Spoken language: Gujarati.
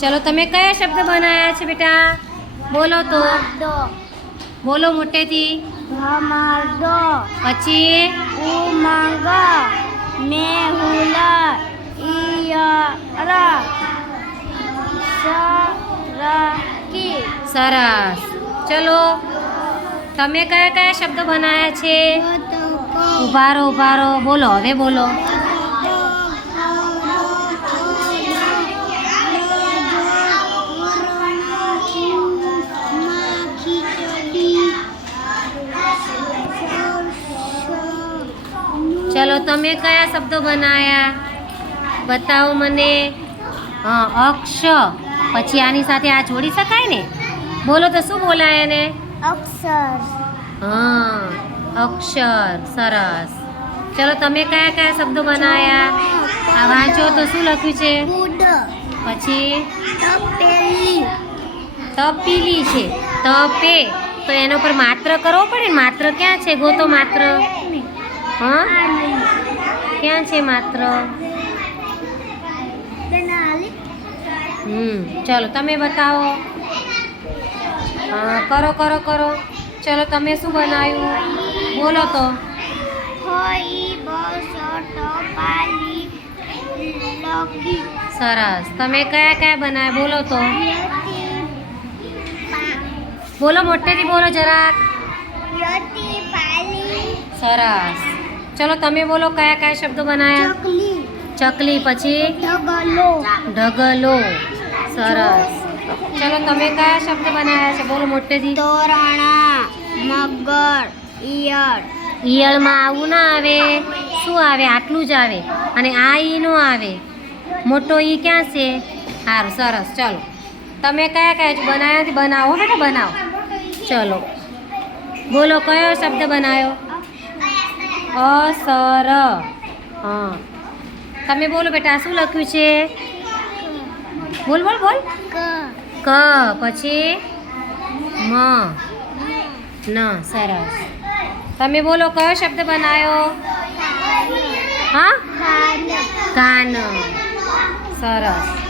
ચલો તમે કયા શબ્દ બનાવ્યા છે બેટા? બોલો તો. બોલો મોટેથી. પછી ઉમંગ, મેહુલ, ઈયળ, સરકી. સરસ. ચલો તમે કયા કયા શબ્દ બનાવ્યા છે? ઊભા રહો બોલો, હવે બોલો. ચલો તમે કયા શબ્દો બનાવ્યા બતાવો મને. હા, અક્ષ. પછી આની સાથે આ જોડી શકાય ને? બોલો તો શું બોલાય એને? અક્ષર. હા, અક્ષર. સરસ. ચલો તમે કયા કયા શબ્દો બનાવ્યા? આ વાંચો તો શું લખ્યું છે? ગુડ. પછી તપેલી. તપેલી છે. તપે તો એનો પર માત્ર કરવો પડે ને. માત્ર ક્યાં છે? ગોતો માત્ર. હા, ક્યાં છે માત્ર? ચલો તમે બતાવો. હા, કરો. ચલો તમે શું બનાવ્યું? બોલો તો. સરસ. તમે કયા કયા બનાવ્યા? બોલો તો. બોલો મોટેથી બોલો જરાક. સરસ. ચલો તમે બોલો કયા કયા શબ્દો બનાવ્યા? ચકલી. પછી ઢગલો. સરસ. ચલો તમે કયા શબ્દ બનાવ્યા છે? બોલો મોટેથી. તોરણ, મગર, ઈયળ. ઈયળમાં આવું ના આવે. શું આવે? આટલું જ આવે. અને આ ઈ નો આવે. મોટો ઈ ક્યાં છે? સારું. સરસ. ચલો તમે કયા કયા બનાવ્યા? બનાવો બેટા, બનાવો. ચલો બોલો કયો શબ્દ બનાવ્યો? અસર. હા, તમે બોલો બેટા શું લખ્યું છે? બોલ. ક. પછી મ. ન. સરસ. તમે બોલો કયો શબ્દ બનાવ્યો? હા, કાન. સરસ.